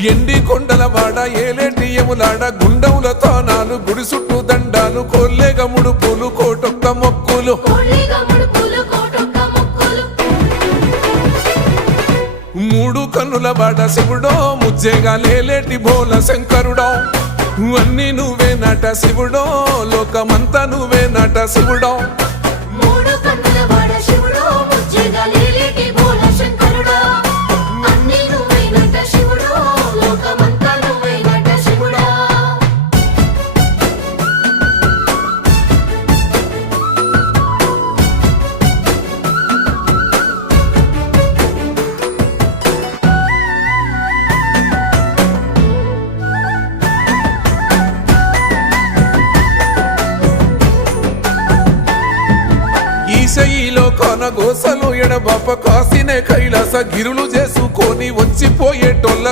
ఎండి కొండల వాడ ఏలేటి యములాడ గుండముల తానాలు గుడి చుట్టూ దండాలు కొల్లేగ ముడుపులు కోటొక్క మొక్కులు మూడు కన్నుల వాడ శివుడో ముజ్జేగా లేలేటి బోల శంకరుడో అన్ని నువ్వే నట శివుడో లోకమంతా నువ్వే నట శివుడో ఈశయిలో కొన గోసలు ఎడబాప కాసినే కైలాస గిరులు చేసుకొని వచ్చిపోయేటోళ్ళ